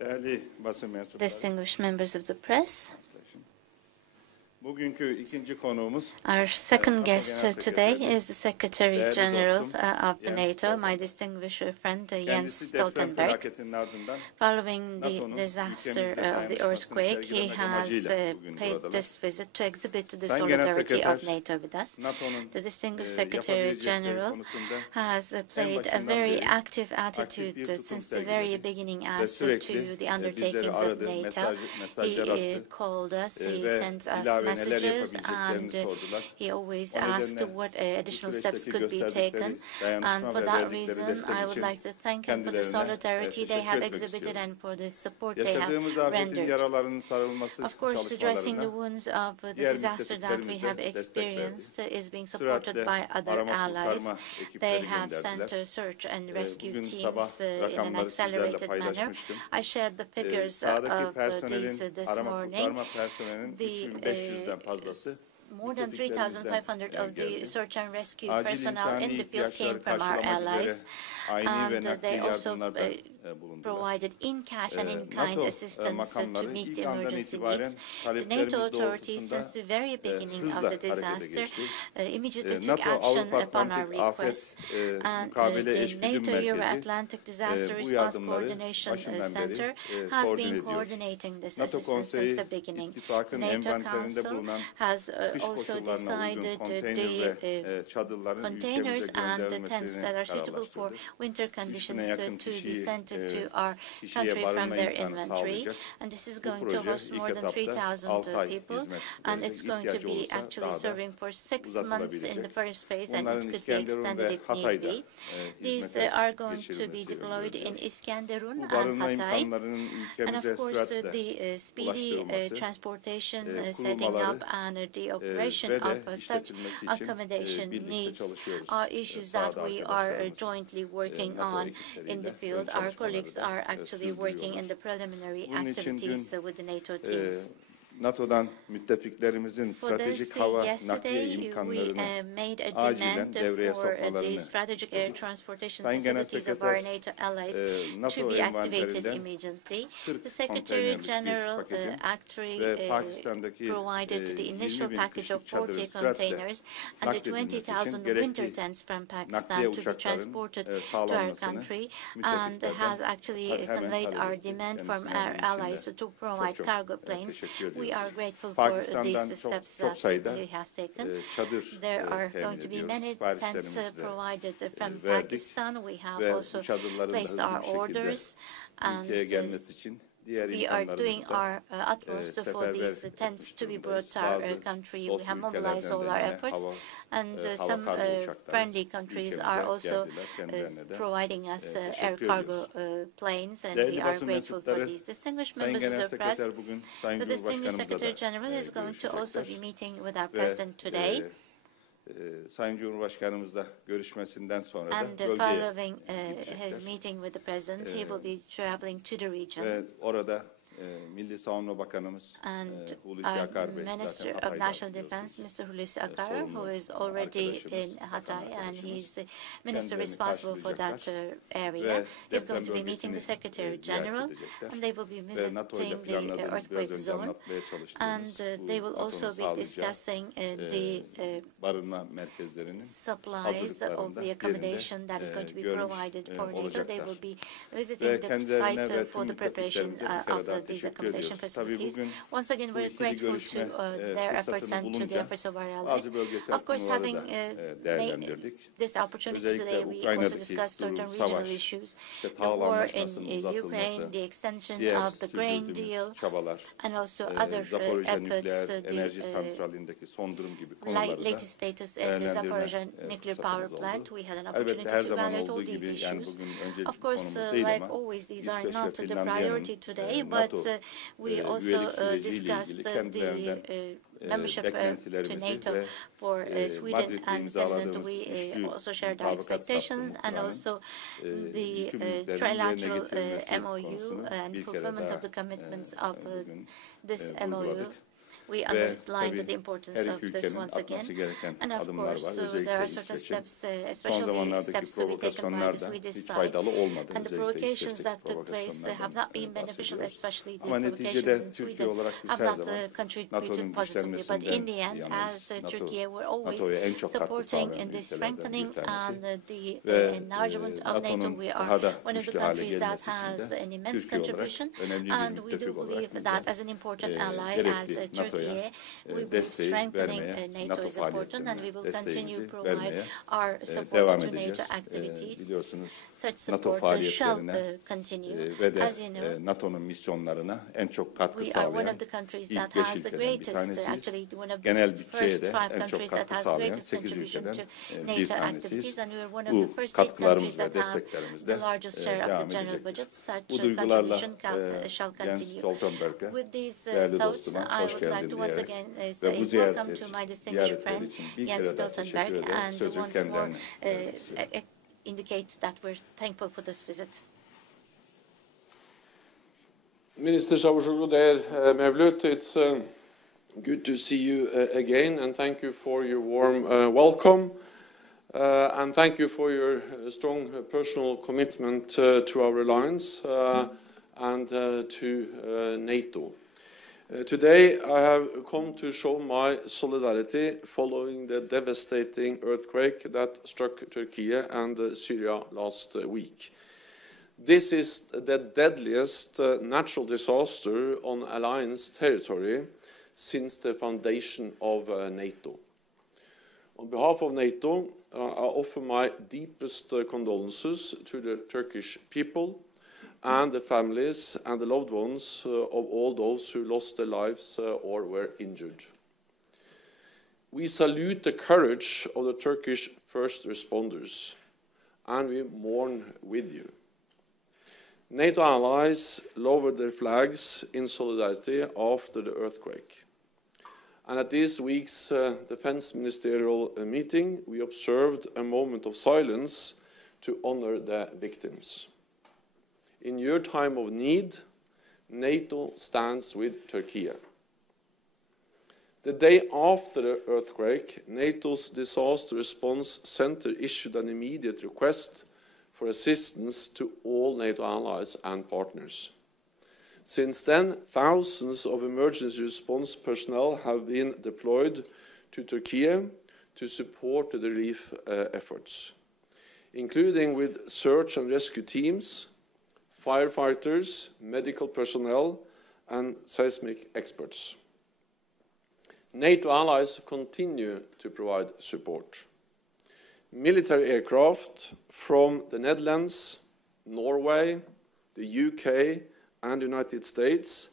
Değerli basın mensupları, distinguished members of the press. Bugünkü ikinci konuğumuz Our second guest today is the Secretary General of NATO, my distinguished friend Jens Stoltenberg. Following the disaster of the earthquake, he has paid this visit to exhibit the solidarity of NATO with us. The distinguished Secretary General has played a very active attitude since the very beginning as to the undertakings of NATO. He called us, he sent us messages, and he always asked what additional steps could be taken. And for that reason, I would like to thank him for the solidarity they have exhibited and for the support they have rendered. Of course, addressing the wounds of the disaster that we have experienced is being supported by other allies. They have sent search and rescue teams in an accelerated manner. I shared the figures of these this morning. More than 3,500 of the search and rescue personnel in the field came from our allies, and they also provided in-cash and in-kind assistance to meet the emergency needs. The NATO authorities, since the very beginning of the disaster, immediately took action upon our request. And the NATO Euro-Atlantic Disaster Response Coordination Center has been coordinating this assistance since the beginning. The NATO Council has also decided the containers and the tents that are suitable for winter conditions to be sent to our country from their inventory, and this is going to host more than 3,000 people, and it's going to be actually serving for 6 months in the first phase, and it could be extended if need be. These are going to be deployed in Iskenderun and Hatay, and of course the speedy transportation setting up and the operation of such accommodation needs are issues that we are jointly working on in the field. Our colleagues are actually working in the preliminary activities with the NATO teams. NATO'dan müttefiklerimizin stratejik hava nakliye imkanlarını acilen devreye sokmalarını istedik. Sayın Genel Sekreter, NATO envanterinden 40 konteynerlik bir paketin ve Pakistan'daki 20 bin kişilik çadırı süratle nakledilmesi için gerekli nakliye uçakların sağlanmasını müttefiklerimize teşekkür ediyoruz. We are grateful for these steps that he has taken. There are going to be many tents provided from Pakistan. We have also placed our orders, and we are doing our utmost for these tents to be brought to our country. We have mobilized all our efforts, and some friendly countries are also providing us air cargo planes, and we are grateful for these. Distinguished members of the press, the Distinguished Secretary General is going to also be meeting with our President today. Sayın Cumhurbaşkanımızla görüşmesinden sonra da and following his meeting with the President, he will be traveling to the region. Ve orada Milli Savunma Bakanımız Hulusi Akar Bey, Minister of National Defense, Mr. Hulusi Akar, who is already in Hatay, and he's the minister responsible for that area, is going to be meeting the Secretary General, and they will be visiting the earthquake zone, and they will also be discussing the supplies of the accommodation that is going to be provided for NATO. They will be visiting the site for the preparation of these accommodation facilities. Once again, we're grateful to their efforts and to the efforts of our allies. Of course, having this opportunity today, we also discussed certain regional issues, the war in Ukraine, the extension of the grain deal, and also other efforts, the latest status in the Zaporizhzhia nuclear power plant. We had an opportunity to evaluate all these issues. Of course, like always, these are not the priority today, but we also discussed the membership to NATO for Sweden and Finland. We also shared our expectations, and also the trilateral MOU and fulfillment of the commitments of this MOU. we underlined the importance of this once again. And of course, there are certain steps, especially steps to be taken by the Swedish side. And the provocations that took place have not been beneficial, especially the provocations in Sweden have not contributed positively. But in the end, as Turkey, we're always supporting in the strengthening and the enlargement of NATO. We are one of the countries that has an immense contribution, and we do believe that as an important ally, as Turkey, we believe strengthening NATO is important, and we will continue to provide our support to NATO activities. Such support shall continue. As you know, we are one of the countries that has the greatest, actually one of the first 5 countries that has the greatest contribution to NATO activities, and we are one of the first 8 countries that have the largest share of the general budget. Such contribution shall continue. With these thoughts, I would like to once again say welcome to my distinguished friend Jens Stoltenberg, and once more indicate that we're thankful for this visit. Minister Çavuşoğlu there, Mevlüt, it's good to see you again, and thank you for your warm welcome. And thank you for your strong personal commitment to our alliance and to NATO. Today I have come to show my solidarity following the devastating earthquake that struck Turkey and Syria last week. This is the deadliest natural disaster on alliance territory since the foundation of NATO. On behalf of NATO, I offer my deepest condolences to the Turkish people and the families and the loved ones of all those who lost their lives or were injured. We salute the courage of the Turkish first responders, and we mourn with you. NATO allies lowered their flags in solidarity after the earthquake. And at this week's Defense Ministerial meeting, we observed a moment of silence to honor the victims. In your time of need, NATO stands with Turkey. The day after the earthquake, NATO's Disaster Response Center issued an immediate request for assistance to all NATO allies and partners. Since then, thousands of emergency response personnel have been deployed to Turkey to support the relief efforts, including with search and rescue teams, firefighters, medical personnel, and seismic experts. NATO allies continue to provide support. Military aircraft from the Netherlands, Norway, the UK, and the United States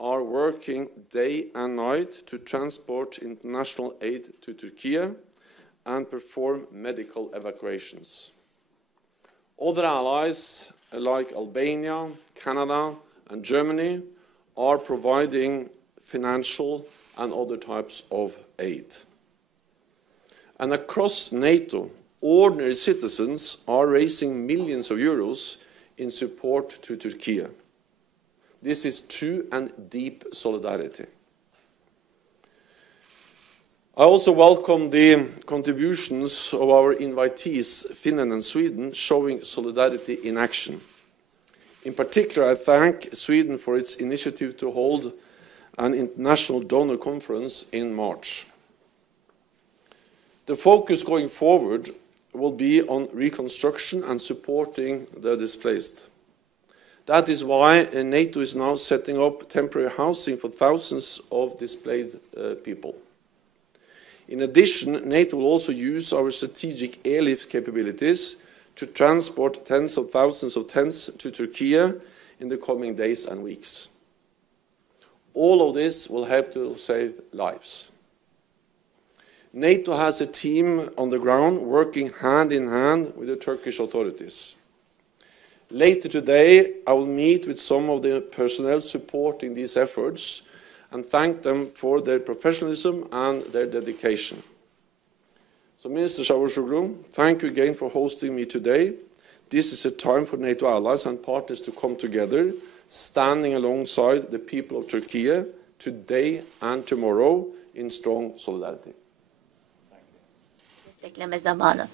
are working day and night to transport international aid to Turkey and perform medical evacuations. Other allies like Albania, Canada, and Germany are providing financial and other types of aid. And across NATO, ordinary citizens are raising millions of euros in support to Turkey. This is true and deep solidarity. I also welcome the contributions of our invitees, Finland and Sweden, showing solidarity in action. In particular, I thank Sweden for its initiative to hold an international donor conference in March. The focus going forward will be on reconstruction and supporting the displaced. That is why NATO is now setting up temporary housing for thousands of displaced people. In addition, NATO will also use our strategic airlift capabilities to transport tens of thousands of tents to Turkey in the coming days and weeks. All of this will help to save lives. NATO has a team on the ground working hand in hand with the Turkish authorities. Later today, I will meet with some of the personnel supporting these efforts and thank them for their professionalism and their dedication. So, Minister Çavuşoğlu, thank you again for hosting me today. This is a time for NATO allies and partners to come together, standing alongside the people of Turkey, today and tomorrow in strong solidarity. Destekleme zamanı.